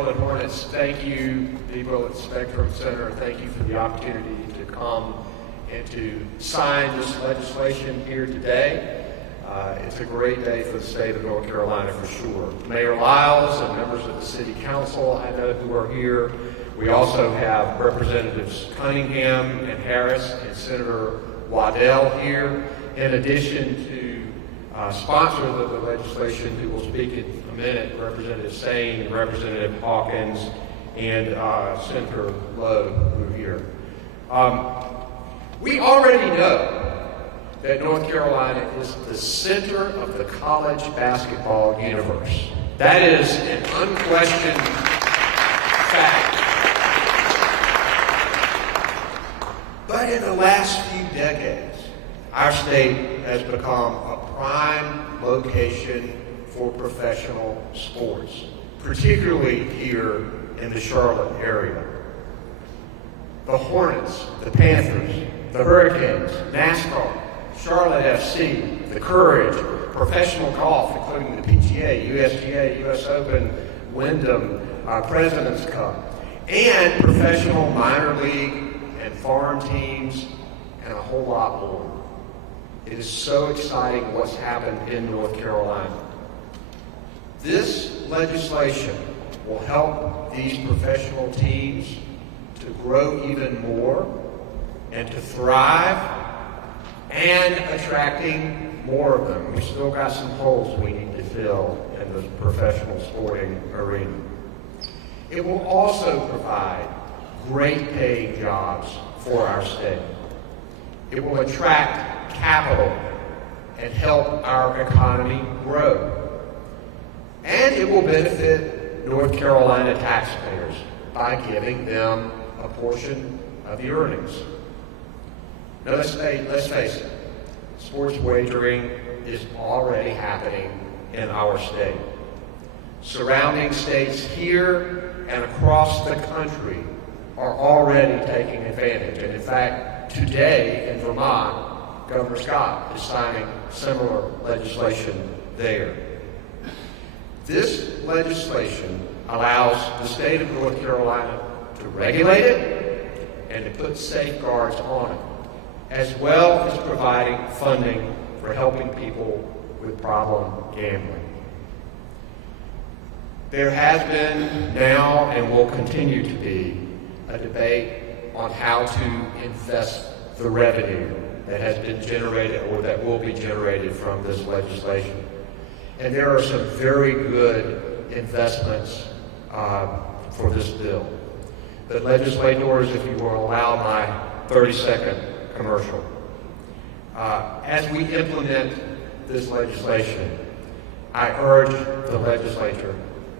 Charlotte Hornets, thank you, people at Spectrum Center. Thank you for the opportunity to come and to sign this legislation here today. It's a great day for the state of North Carolina for sure. Mayor Lyles and members of the City Council I know who are here. We also have Representatives Cunningham and Harris and Senator Waddell here, in addition to sponsors of the legislation who will speak in a minute, Representative Sain and Representative Hawkins and Senator Lowe who are here. We already know that North Carolina is the center of the college basketball universe. That is an unquestioned fact. But in the last few decades, our state has become a prime location for professional sports, particularly here in the Charlotte area. The Hornets, the Panthers, the Hurricanes, NASCAR, Charlotte FC, the Courage, professional golf, including the PGA, USGA, US Open, Wyndham, President's Cup, and professional minor league and farm teams, and a whole lot more. It is so exciting what's happened in North Carolina. This legislation will help these professional teams to grow even more and to thrive, and attracting more of them. We've still got some holes we need to fill in the professional sporting arena. It will also provide great paying jobs for our state. It will attract capital and help our economy grow. And it will benefit North Carolina taxpayers by giving them a portion of the earnings. Now let's face it, sports wagering is already happening in our state. Surrounding states here and across the country are already taking advantage. And in fact, today in Vermont, Governor Scott is signing similar legislation there. This legislation allows the state of North Carolina to regulate it and to put safeguards on it, as well as providing funding for helping people with problem gambling. There has been now and will continue to be a debate on how to invest the revenue that has been generated or that will be generated from this legislation. And there are some very good investments for this bill. The legislators, if you will allow my 30-second commercial. As we implement this legislation, I urge the legislature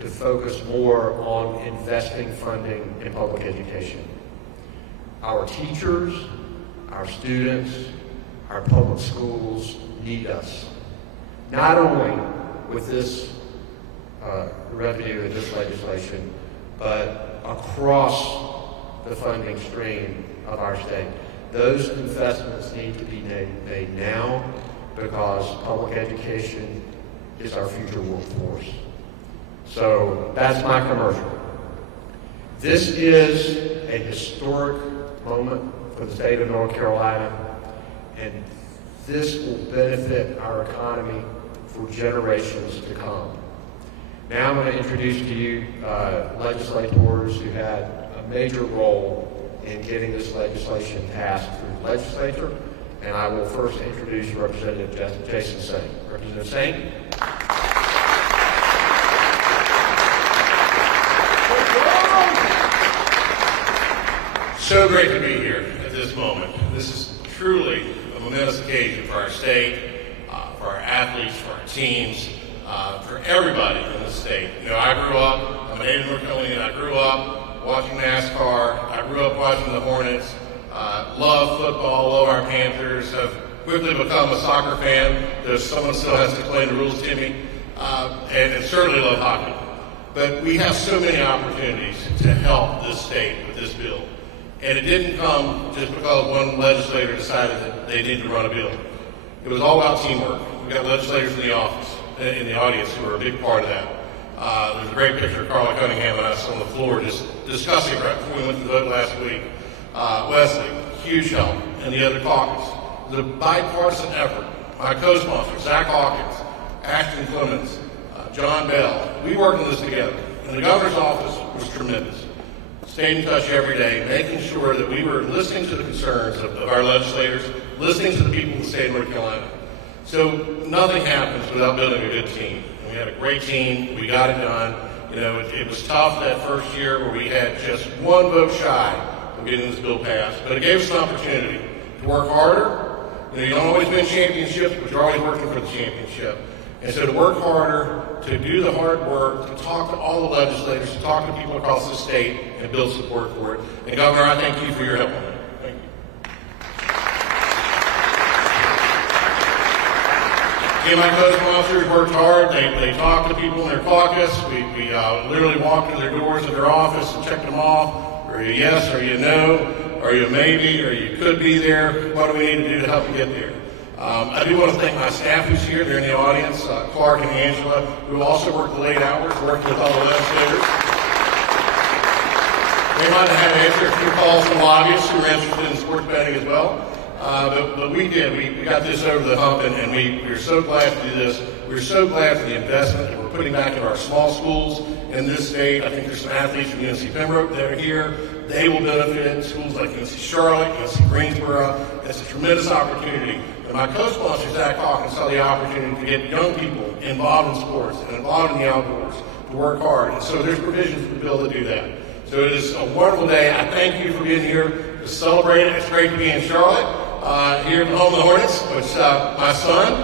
to focus more on investing funding in public education. Our teachers, our students, our public schools need us, not only with this revenue and this legislation, but across the funding stream of our state. Those investments need to be made now because public education is our future workforce. So that's my commercial. This is a historic moment for the state of North Carolina, and this will benefit our economy for generations to come. Now I'm going to introduce to you legislators who had a major role in getting this legislation passed through the legislature, and I will first introduce Representative Jason Sain. Representative Sain. So great to be here at this moment. This is truly a momentous occasion for our state, for our athletes, for our teams, for everybody in the state. You know, I grew up, I'm a native North Carolinian, I grew up watching NASCAR, I grew up watching the Hornets, love football, love our Panthers, have quickly become a soccer fan. There's someone still has to explain the rules to me, and certainly love hockey. But we have so many opportunities to help this state with this bill. And it didn't come just because one legislator decided that they needed to run a bill. It was all about teamwork. We got legislators in the audience who are a big part of that. There's a great picture of Carla Cunningham and us on the floor just discussing right before we went to the vote last week. Wesley, huge help, and the other caucus. The bipartisan effort. My co-sponsors, Zach Hawkins, Ashton Clemens, John Bell, we worked on this together. And the governor's office was tremendous. Staying in touch every day, making sure that we were listening to the concerns of our legislators, listening to the people of the state of North Carolina. So nothing happens without building a good team. And we had a great team. We got it done. You know, it was tough that first year where we had just one vote shy of getting this bill passed, but it gave us an opportunity to work harder. You know, you don't always win championships, but you're always working for the championship. And so to work harder, to do the hard work, to talk to all the legislators, to talk to people across the state, and build support for it. And Governor, I thank you for your help on that. Thank you. Again, my co-sponsors worked hard. They talked to people in their caucus. We literally walked to their doors of their office and checked them off. Are you a yes? Are you a no? Are you a maybe? Or you could be there? What do we need to do to help you get there? I do want to thank my staff who's here. They're in the audience, Clark and Angela, who also worked the late hours, worked with all the legislators. They might have had to answer a few calls from lobbyists who were interested in sports betting as well. But we did. We got this over the hump, and we were so glad to do this. We're so glad for the investment that we're putting back into our small schools in this state. I think there's some athletes from UNC Pembroke that are here. They will benefit. Schools like UNC Charlotte, UNC Greensboro. It's a tremendous opportunity. And my co-sponsor, Zach Hawkins, saw the opportunity to get young people involved in sports and involved in the outdoors to work hard. And so there's provisions for the bill to do that. So it is a wonderful day. I thank you for being here to celebrate it. It's great to be in Charlotte, here at the home of the Hornets, which my son,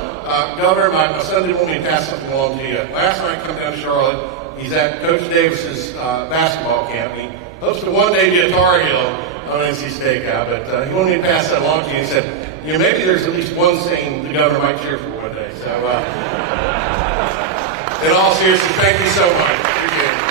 Governor, my son didn't want me to pass something along to you. Last night, come down to Charlotte. He's at Coach Davis's basketball camp. He hopes to one day be a Tar Heel on NC State guy, but he wanted me to pass that along to you. He said, you know, maybe there's at least one thing the governor might cheer for one day. So, in all seriousness, thank you so much. Appreciate it.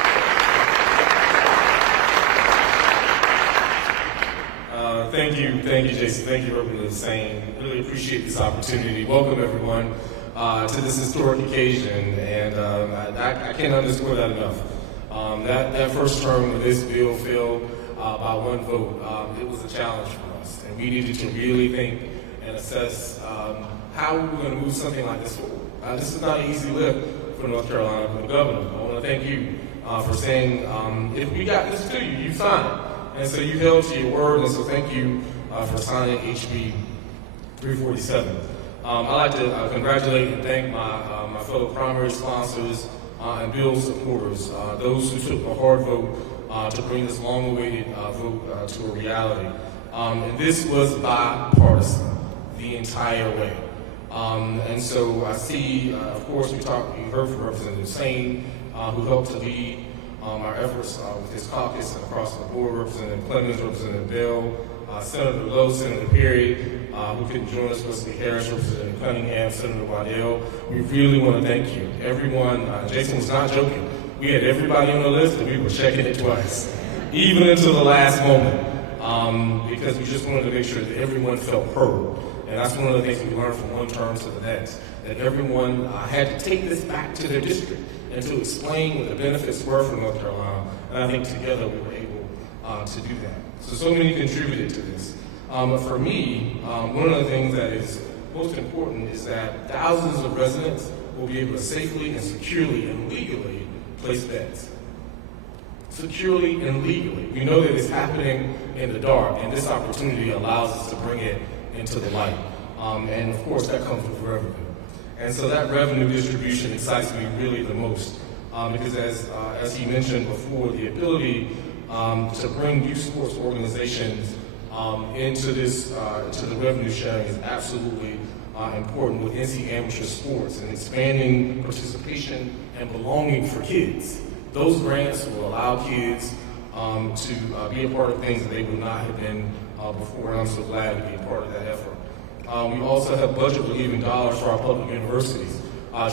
Thank you, Jason. Thank you for everything you're saying. Really appreciate this opportunity. Welcome everyone to this historic occasion, and I can't underscore that enough. That first term of this bill failed by one vote. It was a challenge for us, and we needed to really think and assess how we were going to move something like this forward. This is not an easy lift for North Carolina, for the governor. I want to thank you for saying, if we got this to you, you signed. And so you held to your word, and so thank you for signing HB 347. I'd like to congratulate and thank my fellow primary sponsors and bill supporters, those who took the hard vote to bring this long-awaited vote to a reality. And this was bipartisan the entire way. And so I see, of course, you heard from Representative Sain, who helped to lead our efforts with his caucus and across the board, Representative Clemens, Representative Bell, Senator Lowe, Senator Perry, who couldn't join us, Wesley Harris, Representative Cunningham, Senator Waddell. We really want to thank you. Everyone, Jason was not joking. We had everybody on the list and we were checking it twice, even until the last moment, because we just wanted to make sure that everyone felt heard. And that's one of the things we learned from one term to the next, that everyone had to take this back to their district and to explain what the benefits were for North Carolina. And I think together we were able to do that. So many contributed to this. For me, one of the things that is most important is that thousands of residents will be able to safely and securely and legally place bets. Securely and legally. We know that it's happening in the dark, and this opportunity allows us to bring it into the light. And of course, that comes with revenue. And so that revenue distribution excites me really the most, because as he mentioned before, the ability to bring youth sports organizations into this, to the revenue sharing is absolutely important with NC Amateur Sports and expanding participation and belonging for kids. Those grants will allow kids to be a part of things that they would not have been before, and I'm so glad to be a part of that effort. We also have budget-relieving dollars for our public universities.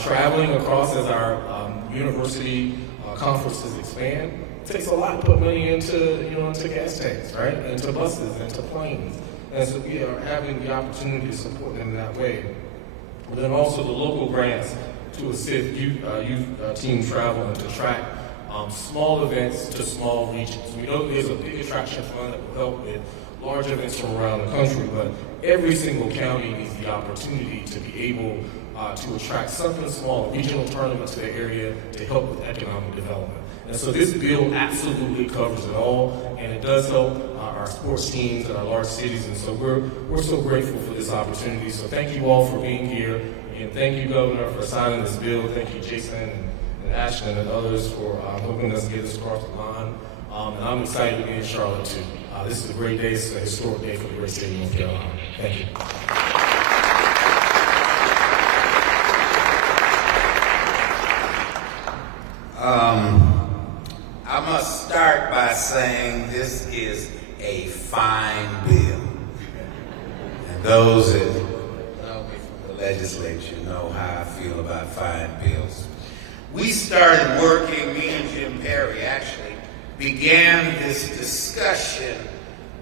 Traveling across as our university conferences expand, it takes a lot to put money into gas tanks, right? Into buses, into planes. And so we are having the opportunity to support them in that way. But then also the local grants to assist youth team travel and to track small events to small regions. We know there's a big attraction fund that will help with large events from around the country, but every single county needs the opportunity to be able to attract something small, a regional tournament to their area to help with economic development. And so this bill absolutely covers it all, and it does help our sports teams in our large cities, and so we're so grateful for this opportunity. So thank you all for being here, and thank you, Governor, for signing this bill. Thank you, Jason and Ashton and others for helping us get this across the line. And I'm excited to be in Charlotte too. This is a great day. It's a historic day for the great state of North Carolina. Thank you. I must start by saying this is a fine bill. And those that know me from the legislature know how I feel about fine bills. We started working, me and Jim Perry actually began this discussion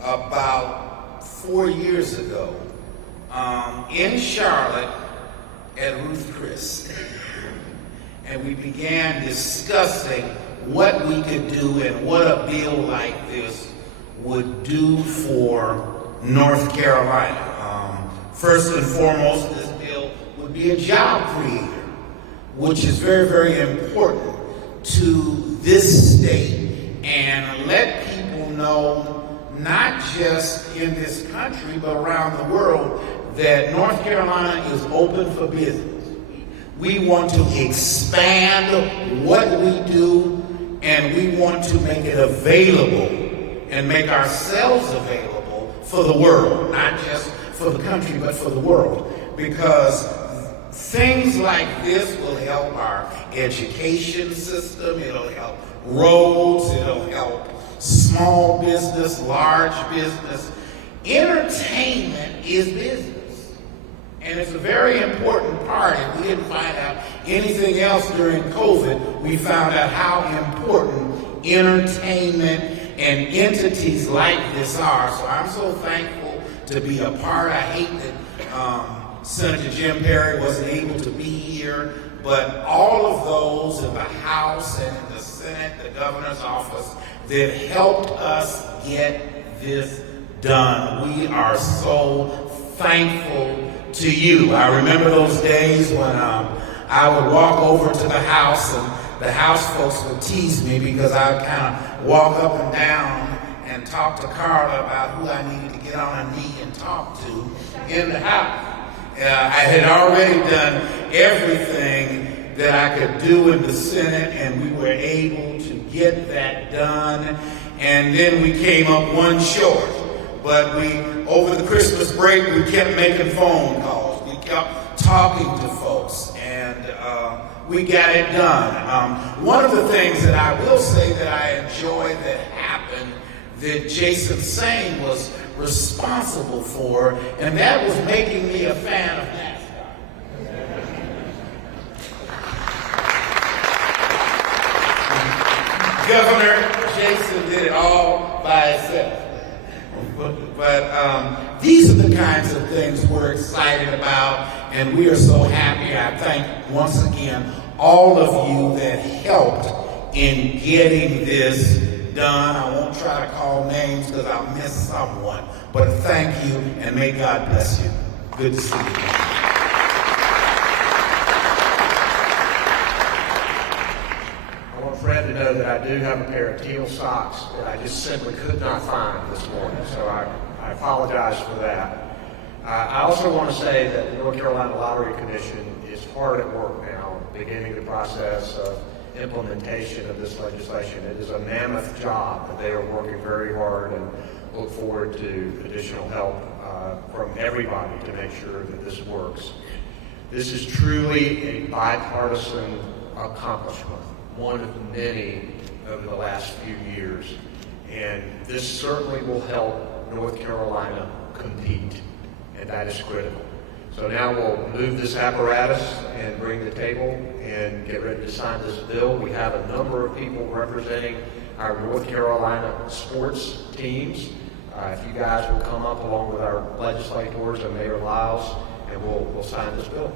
about 4 years ago in Charlotte at Ruth Chris. And we began discussing what we could do and what a bill like this would do for North Carolina. First and foremost, this bill would be a job creator, which is very, very important to this state, and let people know, not just in this country, but around the world, that North Carolina is open for business. We want to expand what we do, and we want to make it available and make ourselves available for the world, not just for the country, but for the world. Because things like this will help our education system, it'll help roads, it'll help small business, large business. Entertainment is business. And it's a very important part. If we didn't find out anything else during COVID, we found out how important entertainment and entities like this are. So I'm so thankful to be a part. I hate that Senator Jim Perry wasn't able to be here, but all of those in the House and in the Senate, the governor's office, that helped us get this done. We are so thankful to you. I remember those days when I would walk over to the House, and the House folks would tease me because I would kind of walk up and down and talk to Carla about who I needed to get on a knee and talk to in the House. I had already done everything that I could do in the Senate, and we were able to get that done. And then we came up one short. But over the Christmas break, we kept making phone calls. We kept talking to folks, and we got it done. One of the things that I will say that I enjoyed that happened, that Jason Sain was responsible for, and that was making me a fan of NASCAR. Governor Jason did it all by himself. But these are the kinds of things we're excited about, and we are so happy. I thank once again all of you that helped in getting this done. I won't try to call names because I'll miss someone, but thank you, and may God bless you. Good to see you. Fred to know that I do have a pair of teal socks that I just simply could not find this morning, so I apologize for that. I also want to say that the North Carolina Lottery Commission is hard at work now, beginning the process of implementation of this legislation. It is a mammoth job, but they are working very hard, and look forward to additional help from everybody to make sure that this works. This is truly a bipartisan accomplishment, one of many over the last few years, and this certainly will help North Carolina compete, and that is critical. So now we'll move this apparatus and bring the table and get ready to sign this bill. We have a number of people representing our North Carolina sports teams. If you guys will come up along with our legislators and Mayor Lyles, and we'll sign this bill.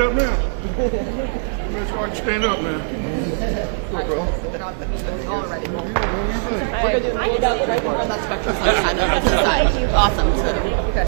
stand up now. That's why you stand up now. We're gonna do right on that spectrum, kind of to the side. Awesome. So, okay.